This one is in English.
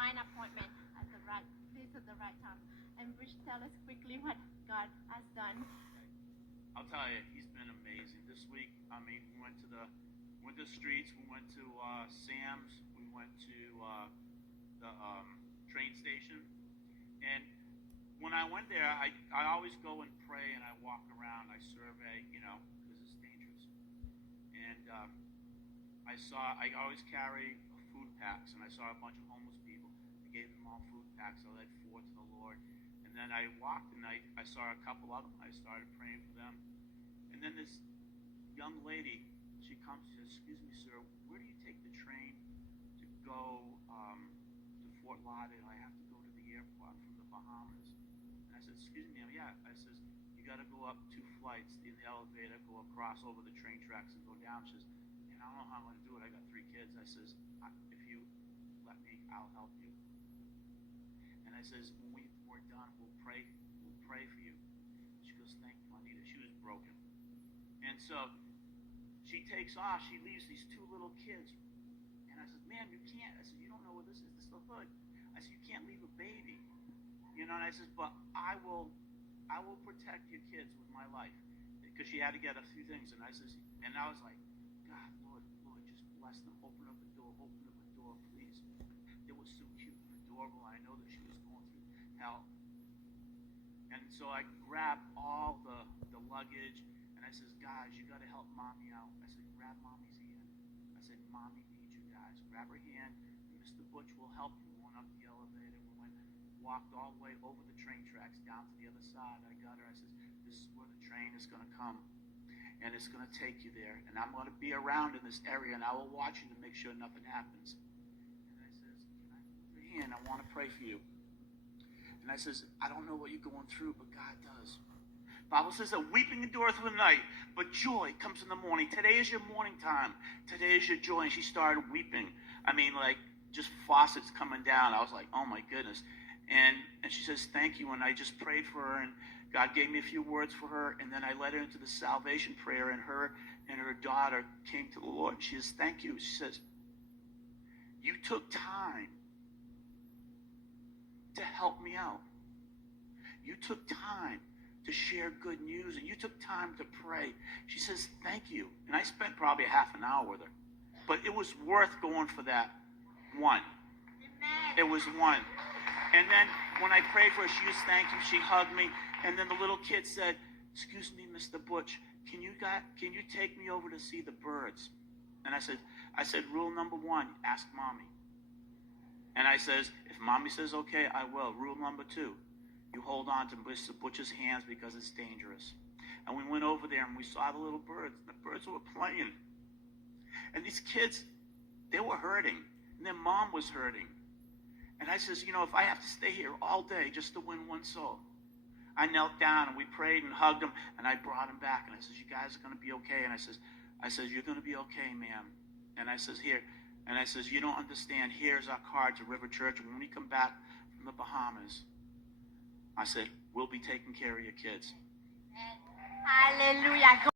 divine appointment at the right place at the right time. And Rich, tell us quickly what God has done. I'll tell you, he's been amazing. This week, we went to the streets. We went to Sam's. We went to the train station. And when I went there, I always go and pray, and I walk around. I survey, because it's dangerous. And I always carry food packs, and I saw a bunch of homeless people. I gave them all food packs. I led 4 to the Lord. And then I walked, and I saw a couple of them. I started praying for them. And then this young lady, she comes and says, "Excuse me, sir, where do you take the train to go to Fort Lauderdale? I have to go to the airport from the Bahamas." And I said, "Excuse me, yeah." I says, "You got to go up 2 flights in the elevator, go across over the train tracks and go down." She says, "And I don't know how I'm going to do it. I got 3 kids." I says, "If you let me, I'll help you." And I says, "When we're done, we'll pray for you." She goes, "Thank you, Juanita." She was broken. And so she takes off. She leaves these 2 little kids. And I said, "Ma'am, you can't." I said, "You don't know what this is. This is the hood." I said, "You can't leave a baby." And I said, "But I will protect your kids with my life." Because she had to get a few things. And I was like, "God, Lord, just bless them. Open up the door, please." It was so cute and adorable. I know that she was going through hell. And so I grabbed all the luggage, and I says, "Guys, you got to help Mommy out." I said, "Grab Mommy's hand." I said, "Mommy needs you guys. Grab her hand, and Mr. Butch will help you." We went up the elevator. We walked all the way over the train tracks down to the other side. I got her. I says, "This is where the train is going to come, and it's going to take you there. And I'm going to be around in this area, and I will watch you to make sure nothing happens." And I says, "Can I hold your hand? I want to pray for you." And I says, "I don't know what you're going through, but God does. Bible says that weeping endureth for the night, but joy comes in the morning. Today is your morning time. Today is your joy." And she started weeping. Like just faucets coming down. I was like, "Oh my goodness." And she says, "Thank you." And I just prayed for her, and God gave me a few words for her. And then I led her into the salvation prayer, and her and her daughter came to the Lord. She says, "Thank you." She says, "You took time to help me out. You took time to share good news, and you took time to pray." She says, "Thank you." And I spent probably half an hour with her. But it was worth going for that one. It was one. And then when I prayed for her, she just thanked him. She hugged me. And then the little kid said, "Excuse me, Mr. Butch, can you take me over to see the birds?" And I said, "Rule number 1, ask Mommy." And I says, "If Mommy says okay, I will. Rule number 2, you hold on to Mr. Butch's hands because it's dangerous." And we went over there, and we saw the little birds. The birds were playing. And these kids, they were hurting. And their mom was hurting. And I says, "If I have to stay here all day just to win one soul." I knelt down, and we prayed and hugged them, and I brought them back. And I says, "You guys are going to be okay." And I says, "You're going to be okay, ma'am." And I says, "Here." And I says, "You don't understand. Here's our card to River Church. And when we come back from the Bahamas," I said, "we'll be taking care of your kids." Hallelujah.